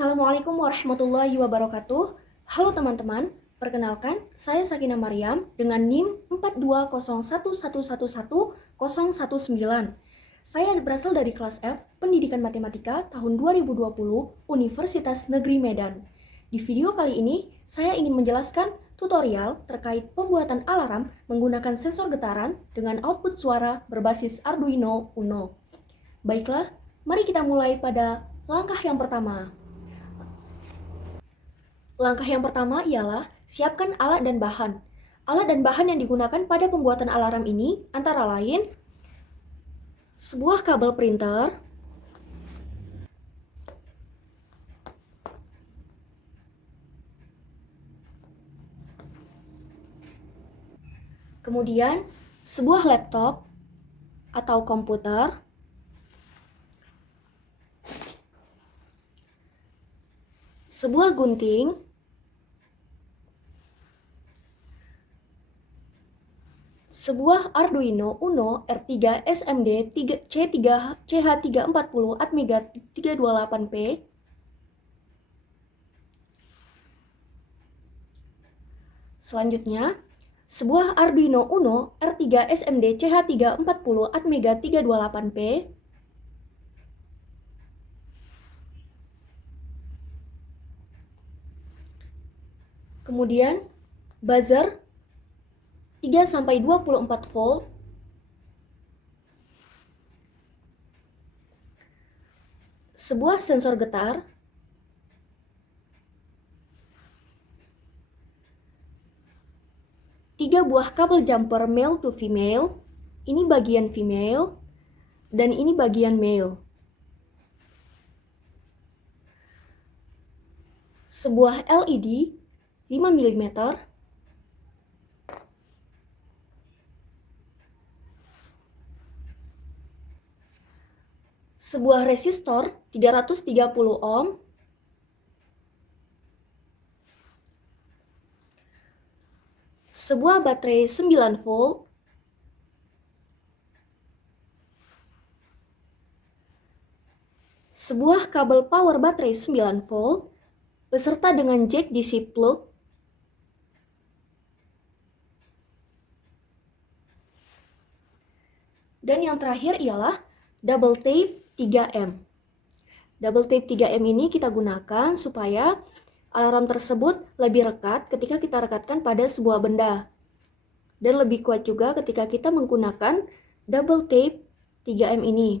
Assalamualaikum warahmatullahi wabarakatuh. Halo teman-teman, perkenalkan saya Sakina Maryam dengan NIM 42011111019. Saya berasal dari kelas F Pendidikan Matematika tahun 2020 Universitas Negeri Medan. Di video kali ini, saya ingin menjelaskan tutorial terkait pembuatan alarm menggunakan sensor getaran dengan output suara berbasis Arduino Uno. Baiklah, mari kita mulai pada langkah yang pertama. Langkah yang pertama ialah siapkan alat dan bahan. Alat dan bahan yang digunakan pada pembuatan alarm ini antara lain sebuah kabel printer, kemudian sebuah laptop atau komputer, sebuah gunting, sebuah Arduino Uno R3 SMD C3 CH340 Atmega 328P, selanjutnya sebuah Arduino Uno R3 SMD CH340 Atmega 328P, kemudian buzzer 3-24 volt, sebuah sensor getar, tiga buah kabel jumper male to female, ini bagian female, dan ini bagian male. Sebuah LED 5 mm, sebuah resistor 330 ohm, sebuah baterai 9 volt, sebuah kabel power baterai 9 volt, beserta dengan jack DC plug, dan yang terakhir ialah double tape 3M. Double tape 3M ini kita gunakan supaya alarm tersebut lebih rekat ketika kita rekatkan pada sebuah benda. Dan lebih kuat juga ketika kita menggunakan double tape 3M ini.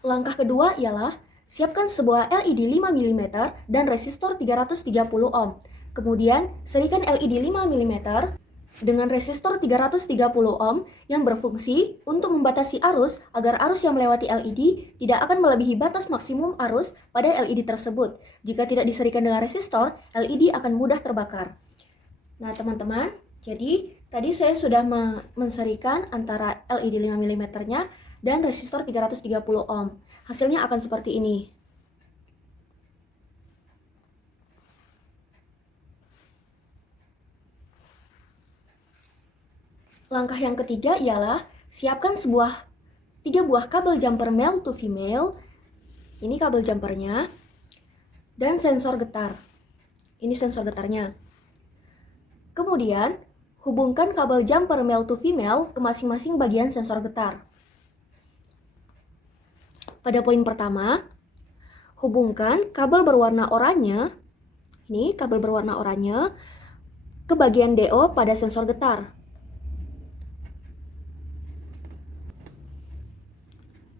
Langkah kedua ialah siapkan sebuah LED 5 mm dan resistor 330 ohm. Kemudian serikan LED 5 mm dengan resistor 330 ohm yang berfungsi untuk membatasi arus agar arus yang melewati LED tidak akan melebihi batas maksimum arus pada LED tersebut. Jika tidak diserikan dengan resistor, LED akan mudah terbakar. Nah teman-teman, jadi tadi saya sudah menserikan antara LED 5 mm-nya dan resistor 330 ohm. Hasilnya akan seperti ini. Langkah yang ketiga ialah siapkan tiga buah kabel jumper male to female. Ini kabel jumpernya. Dan sensor getar. Ini sensor getarnya. Kemudian, hubungkan kabel jumper male to female ke masing-masing bagian sensor getar. Pada poin pertama, hubungkan kabel berwarna oranye, ini kabel berwarna oranye, ke bagian DO pada sensor getar.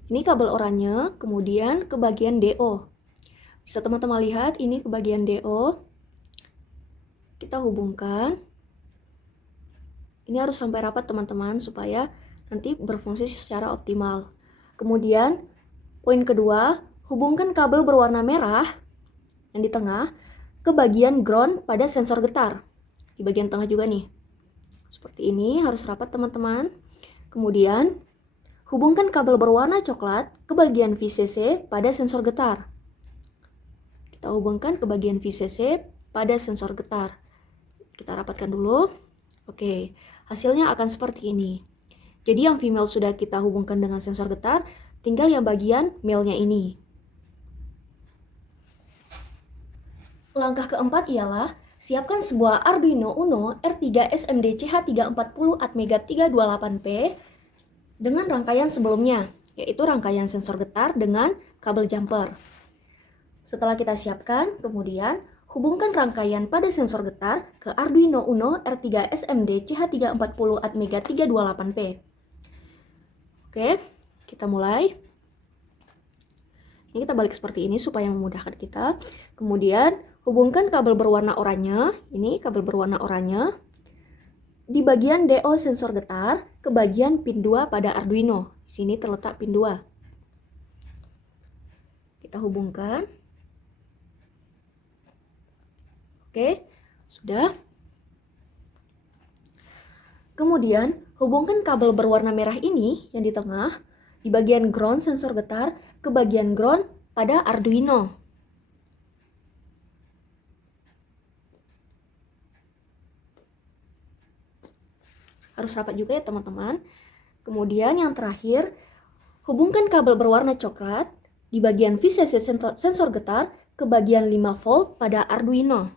Ini kabel oranye, kemudian ke bagian DO. Bisa teman-teman lihat, ini ke bagian DO. Kita hubungkan. Ini harus sampai rapat teman-teman, supaya nanti berfungsi secara optimal. Kemudian, poin kedua, hubungkan kabel berwarna merah yang di tengah ke bagian ground pada sensor getar. Di bagian tengah juga nih. Seperti ini, harus rapat teman-teman. Kemudian, hubungkan kabel berwarna coklat ke bagian VCC pada sensor getar. Kita hubungkan ke bagian VCC pada sensor getar. Kita rapatkan dulu. Oke, hasilnya akan seperti ini. Jadi yang female sudah kita hubungkan dengan sensor getar, tinggal yang bagian male-nya ini. Langkah keempat ialah siapkan sebuah Arduino Uno R3 SMD CH340 Atmega 328P dengan rangkaian sebelumnya, yaitu rangkaian sensor getar dengan kabel jumper. Setelah kita siapkan, kemudian hubungkan rangkaian pada sensor getar ke Arduino Uno R3 SMD CH340 Atmega 328P. Oke, kita mulai. Ini kita balik seperti ini supaya memudahkan kita. Kemudian hubungkan kabel berwarna oranye, ini kabel berwarna oranye, di bagian DO sensor getar ke bagian pin 2 pada Arduino. Di sini terletak pin 2. Kita hubungkan. Oke, sudah. Kemudian hubungkan kabel berwarna merah ini yang di tengah di bagian ground sensor getar ke bagian ground pada Arduino. Harus rapat juga ya teman-teman. Kemudian yang terakhir, hubungkan kabel berwarna coklat di bagian VCC sensor getar ke bagian 5 volt pada Arduino.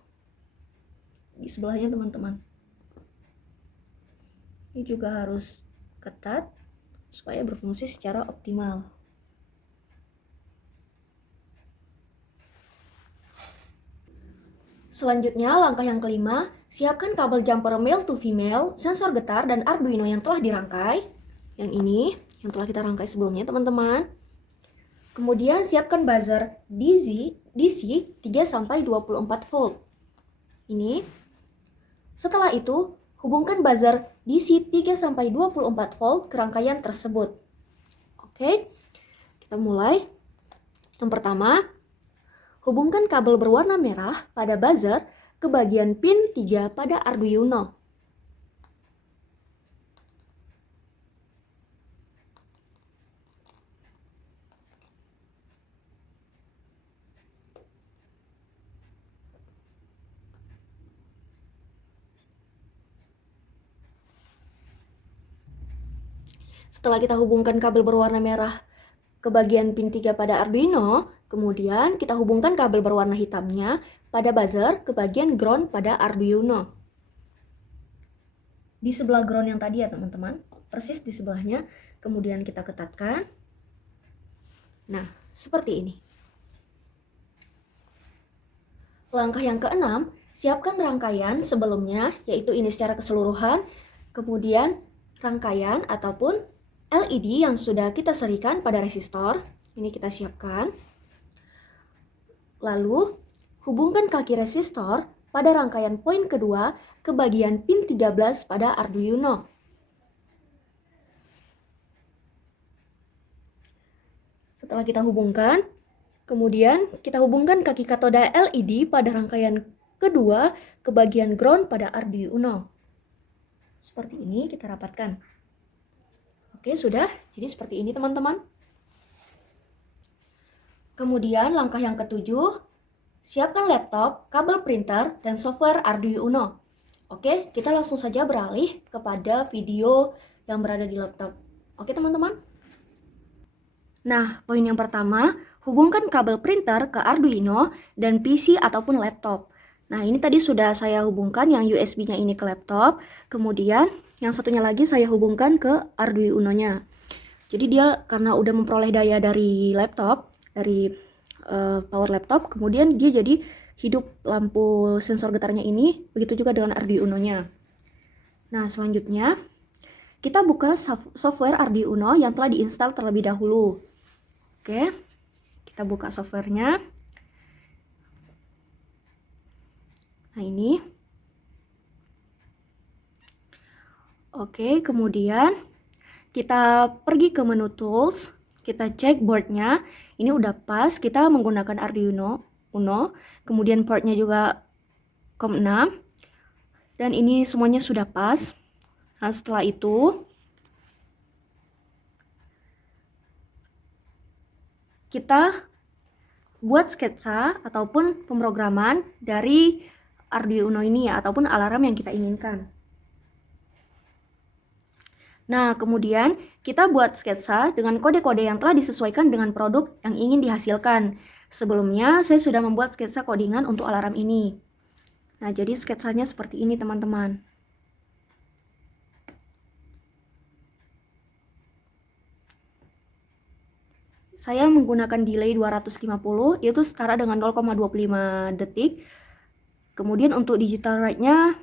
Di sebelahnya teman-teman. Ini juga harus ketat supaya berfungsi secara optimal. Selanjutnya, langkah yang kelima, siapkan kabel jumper male to female, sensor getar, dan Arduino yang telah dirangkai. Yang ini, yang telah kita rangkai sebelumnya teman-teman. Kemudian siapkan buzzer DC 3-24 volt. Ini. Setelah itu, hubungkan buzzer DC 3-24 volt ke rangkaian tersebut. Oke, kita mulai. Yang pertama, hubungkan kabel berwarna merah pada buzzer ke bagian pin 3 pada Arduino. Setelah kita hubungkan kabel berwarna merah ke bagian pin 3 pada Arduino, kemudian kita hubungkan kabel berwarna hitamnya pada buzzer ke bagian ground pada Arduino. Di sebelah ground yang tadi ya teman-teman, persis di sebelahnya, kemudian kita ketatkan. Nah, seperti ini. Langkah yang keenam, siapkan rangkaian sebelumnya, yaitu ini secara keseluruhan, kemudian rangkaian ataupun LED yang sudah kita serikan pada resistor, ini kita siapkan. Lalu, hubungkan kaki resistor pada rangkaian poin kedua ke bagian pin 13 pada Arduino. Setelah kita hubungkan, kemudian kita hubungkan kaki katoda LED pada rangkaian kedua ke bagian ground pada Arduino. Seperti ini kita rapatkan. Oke, sudah. Jadi seperti ini teman-teman. Kemudian langkah yang ketujuh, siapkan laptop, kabel printer, dan software Arduino. Oke, kita langsung saja beralih kepada video yang berada di laptop. Oke teman-teman. Nah, poin yang pertama, hubungkan kabel printer ke Arduino dan PC ataupun laptop. Nah, ini tadi sudah saya hubungkan yang USB-nya ini ke laptop, kemudian yang satunya lagi saya hubungkan ke Arduino-nya. Jadi dia karena udah memperoleh daya dari laptop, dari power laptop, kemudian dia jadi hidup lampu sensor getarnya ini, begitu juga dengan Arduino-nya. Nah, selanjutnya kita buka software Arduino yang telah diinstal terlebih dahulu. Oke, kita buka softwarenya. Nah, ini. Oke, kemudian kita pergi ke menu tools, kita cek boardnya, ini udah pas, kita menggunakan Arduino Uno, kemudian portnya juga COM6, dan ini semuanya sudah pas. Nah, setelah itu kita buat sketsa ataupun pemrograman dari Arduino ini ya, ataupun alarm yang kita inginkan. Nah, kemudian kita buat sketsa dengan kode-kode yang telah disesuaikan dengan produk yang ingin dihasilkan. Sebelumnya, saya sudah membuat sketsa codingan untuk alarm ini. Nah, jadi sketsanya seperti ini, teman-teman. Saya menggunakan delay 250, yaitu setara dengan 0,25 detik. Kemudian untuk digital write-nya,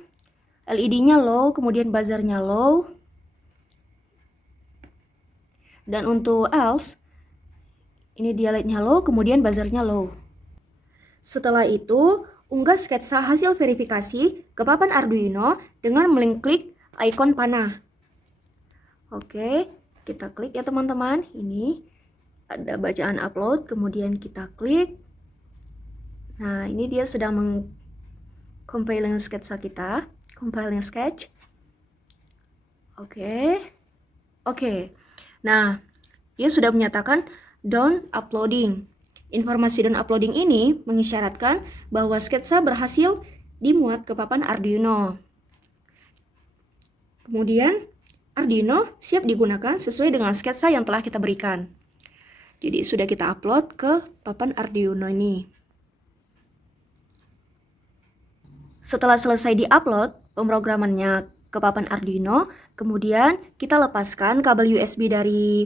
LED-nya low, kemudian buzzernya low. Dan untuk else, ini dialeknya low, kemudian buzzernya low. Setelah itu, unggah sketsa hasil verifikasi ke papan Arduino dengan mengklik ikon panah. Oke, kita klik ya teman-teman. Ini ada bacaan upload, kemudian kita klik. Nah, ini dia sedang meng-compiling sketsa kita, compiling sketch. Oke. Nah, dia sudah menyatakan done uploading. Informasi done uploading ini mengisyaratkan bahwa sketsa berhasil dimuat ke papan Arduino. Kemudian, Arduino siap digunakan sesuai dengan sketsa yang telah kita berikan. Jadi, sudah kita upload ke papan Arduino ini. Setelah selesai di-upload pemrogramannya ke papan Arduino, kemudian kita lepaskan kabel USB dari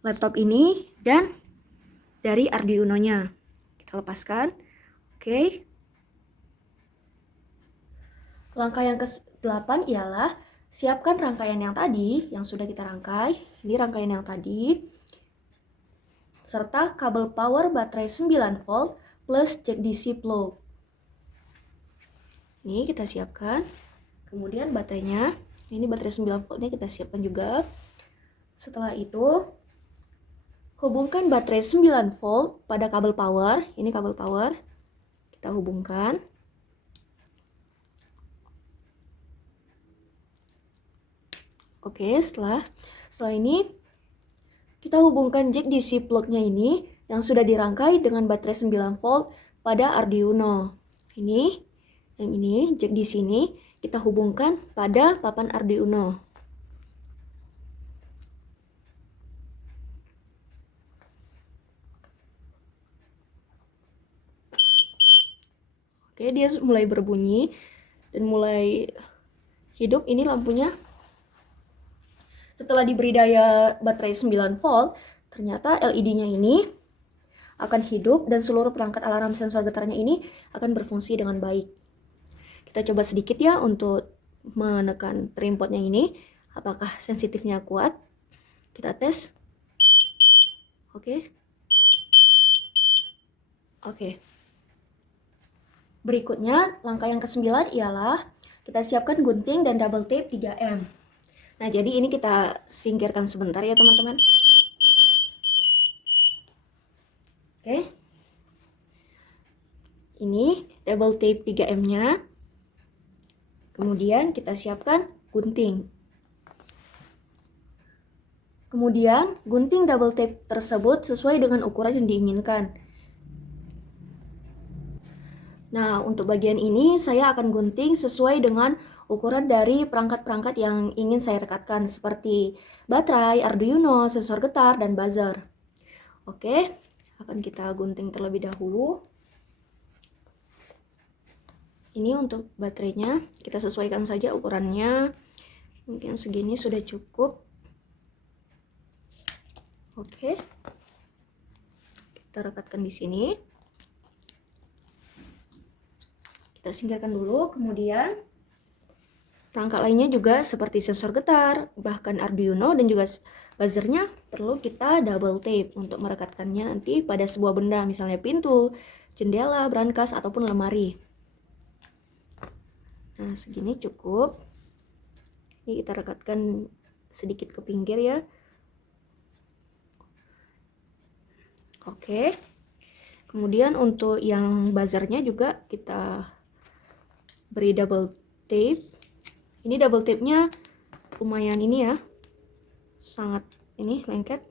laptop ini dan dari Arduino-nya. Kita lepaskan. Oke. Langkah yang ke-8 ialah siapkan rangkaian yang tadi, yang sudah kita rangkai. Ini rangkaian yang tadi. Serta kabel power baterai 9 volt plus jack DC plug. Ini kita siapkan. Kemudian baterainya, ini baterai 9 voltnya kita siapkan juga. Setelah itu, hubungkan baterai 9 volt pada kabel power. Ini kabel power. Kita hubungkan. Oke, setelah ini kita hubungkan jack DC plug-nya ini yang sudah dirangkai dengan baterai 9 volt pada Arduino. Ini, yang ini, jack DC ini kita hubungkan pada papan Arduino. Oke, dia mulai berbunyi dan mulai hidup. Ini lampunya. Setelah diberi daya baterai 9 volt, ternyata LED-nya ini akan hidup dan seluruh perangkat alarm sensor getarnya ini akan berfungsi dengan baik. Kita coba sedikit ya untuk menekan trimpotnya ini, apakah sensitifnya kuat. Kita tes. Oke. Berikutnya, langkah yang ke-9 ialah kita siapkan gunting dan double tape 3M. Nah, jadi ini kita singkirkan sebentar ya teman-teman. Oke. Ini double tape 3M-nya. Kemudian kita siapkan gunting. Kemudian gunting double tape tersebut sesuai dengan ukuran yang diinginkan. Nah, untuk bagian ini saya akan gunting sesuai dengan ukuran dari perangkat-perangkat yang ingin saya rekatkan seperti baterai, Arduino, sensor getar, dan buzzer. Oke, akan kita gunting terlebih dahulu. Ini untuk baterainya, kita sesuaikan saja ukurannya. Mungkin segini sudah cukup. Oke, kita rekatkan di sini. Kita singkirkan dulu, kemudian perangkat lainnya juga seperti sensor getar, bahkan Arduino dan juga buzzernya perlu kita double tape untuk merekatkannya nanti pada sebuah benda, misalnya pintu, jendela, brankas, ataupun lemari. Nah, segini cukup. Ini kita rekatkan sedikit ke pinggir ya. Oke. Kemudian untuk yang buzzernya juga kita beri double tape. Ini double tape-nya lumayan ini ya, sangat ini lengket.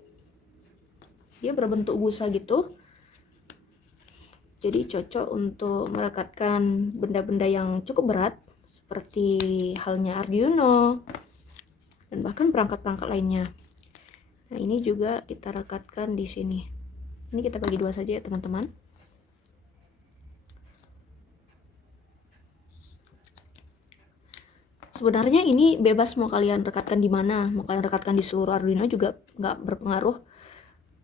Dia berbentuk busa gitu. Jadi cocok untuk merekatkan benda-benda yang cukup berat seperti halnya Arduino dan bahkan perangkat-perangkat lainnya. Nah, ini juga kita rekatkan di sini. Ini kita bagi dua saja ya teman-teman. Sebenarnya ini bebas mau kalian rekatkan di mana, mau kalian rekatkan di seluruh Arduino juga nggak berpengaruh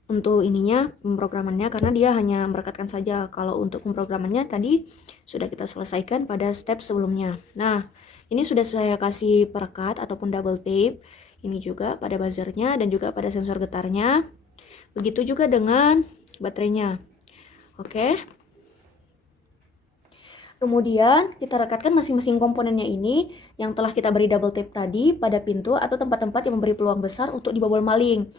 untuk ininya pemrogramannya, karena dia hanya merekatkan saja. Kalau untuk pemrogramannya tadi sudah kita selesaikan pada step sebelumnya. Nah, ini sudah saya kasih perekat ataupun double tape. Ini juga pada buzzernya dan juga pada sensor getarnya. Begitu juga dengan baterainya. Oke. Kemudian kita rekatkan masing-masing komponennya ini yang telah kita beri double tape tadi pada pintu atau tempat-tempat yang memberi peluang besar untuk dibobol maling.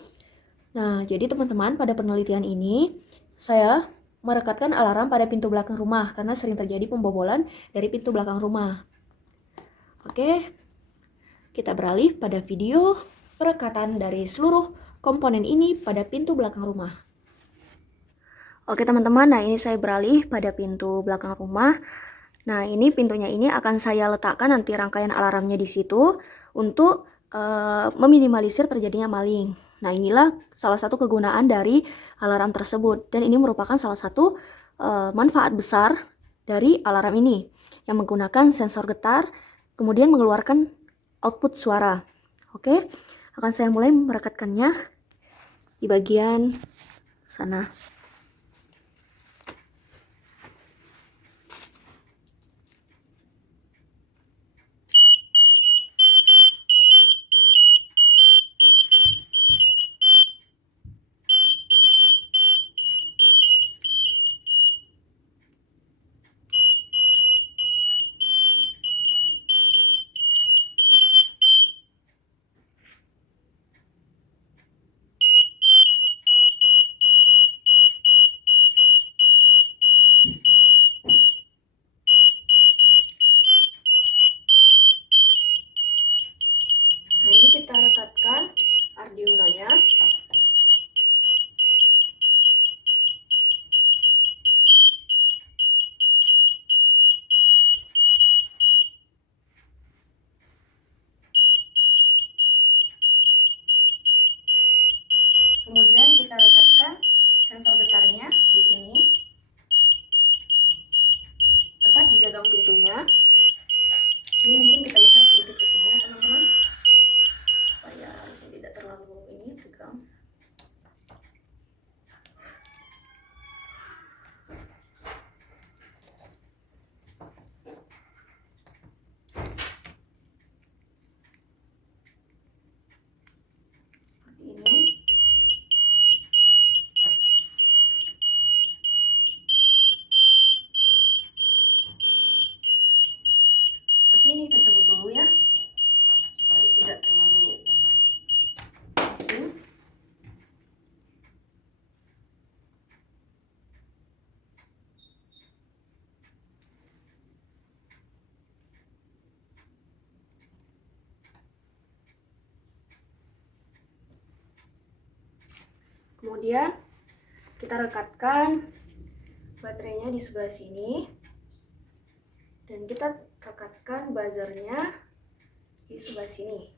Nah, jadi teman-teman, pada penelitian ini saya merekatkan alarm pada pintu belakang rumah karena sering terjadi pembobolan dari pintu belakang rumah. Oke, kita beralih pada video perekatan dari seluruh komponen ini pada pintu belakang rumah. Oke teman-teman, nah ini saya beralih pada pintu belakang rumah. Nah, ini pintunya ini akan saya letakkan nanti rangkaian alarmnya di situ untuk meminimalisir terjadinya maling. Nah, inilah salah satu kegunaan dari alarm tersebut, dan ini merupakan salah satu manfaat besar dari alarm ini yang menggunakan sensor getar kemudian mengeluarkan output suara. Oke, akan saya mulai merekatkannya di bagian sana. Nah, ini kita rekatkan Arduino-nya. Kemudian kita rekatkan sensor getarnya di sini, tepat di gagang pintunya. Ini mungkin kita geser sedikit ke sini ya teman-teman, supaya saya tidak terlalu ini tegang. Seperti ini. Seperti ini kita cabut dulu ya, supaya tidak terlalu pusing. Kemudian kita rekatkan baterainya di sebelah sini, dan kita rekatkan buzzernya di sebelah sini.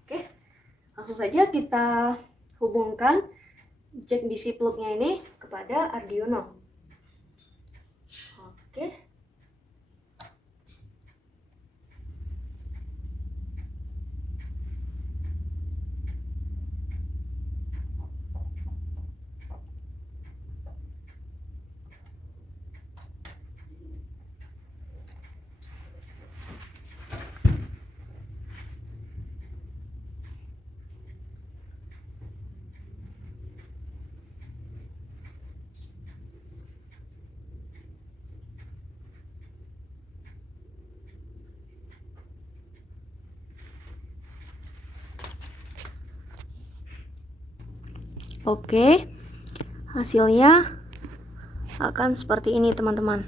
Oke, langsung saja kita hubungkan jack DC plug-nya ini kepada Arduino. Oke. Oke, hasilnya akan seperti ini teman-teman.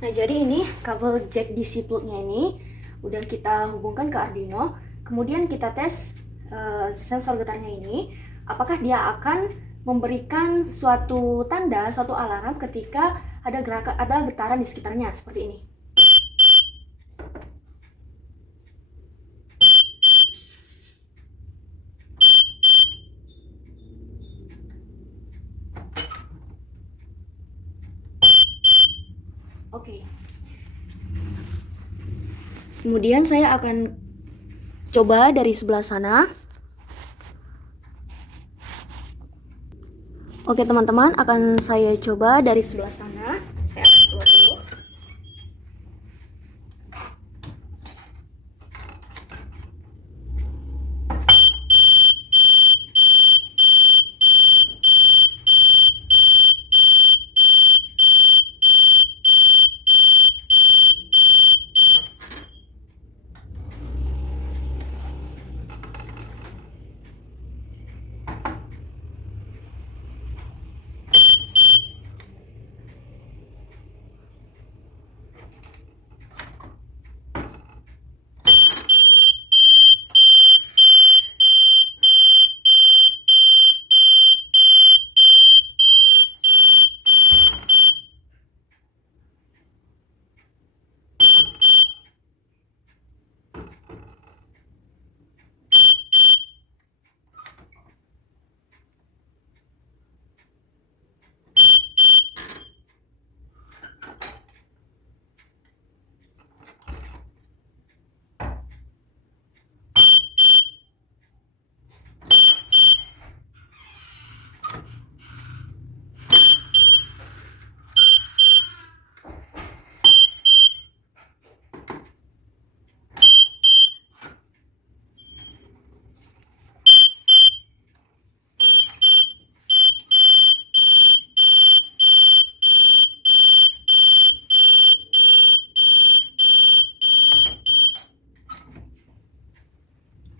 Nah, jadi ini kabel jack DC plug-nya ini udah kita hubungkan ke Arduino. Kemudian kita tes sensor getarnya ini, apakah dia akan memberikan suatu tanda, suatu alarm ketika ada getaran di sekitarnya seperti ini. Oke. Kemudian saya akan coba dari sebelah sana. Oke teman-teman, akan saya coba dari sebelah sana. Saya akan keluar dulu.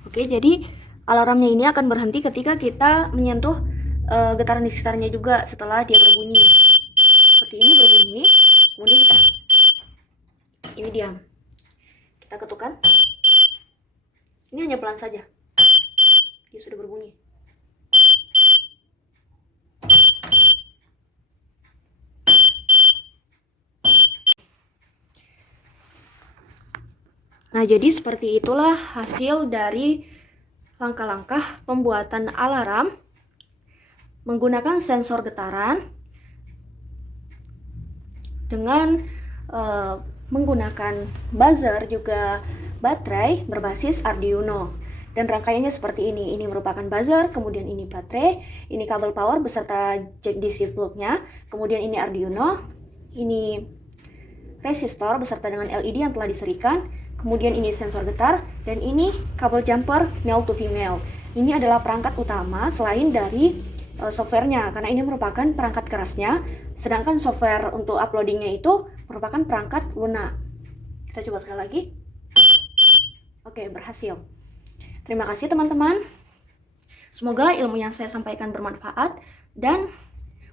Oke, jadi alarmnya ini akan berhenti ketika kita menyentuh getaran di sekitarnya juga setelah dia berbunyi. Seperti ini berbunyi, kemudian ini diam. Kita ketukkan. Ini hanya pelan saja. Dia sudah berbunyi. Nah, jadi seperti itulah hasil dari langkah-langkah pembuatan alarm menggunakan sensor getaran dengan menggunakan buzzer juga baterai berbasis Arduino. Dan rangkaiannya seperti ini. Ini merupakan buzzer, kemudian ini baterai, ini kabel power beserta jack DC plug-nya, kemudian ini Arduino, ini resistor beserta dengan LED yang telah diserikan, kemudian ini sensor getar, dan ini kabel jumper male to female. Ini adalah perangkat utama selain dari softwarenya, karena ini merupakan perangkat kerasnya, sedangkan software untuk uploadingnya itu merupakan perangkat lunak. Kita coba sekali lagi. Oke, berhasil. Terima kasih teman-teman. Semoga ilmu yang saya sampaikan bermanfaat, dan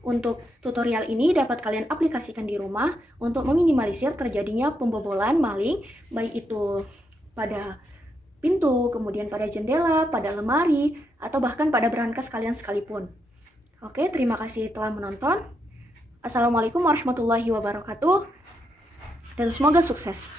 untuk tutorial ini dapat kalian aplikasikan di rumah untuk meminimalisir terjadinya pembobolan maling, baik itu pada pintu, kemudian pada jendela, pada lemari, atau bahkan pada berangkas kalian sekalipun. Oke, terima kasih telah menonton. Assalamualaikum warahmatullahi wabarakatuh, dan semoga sukses.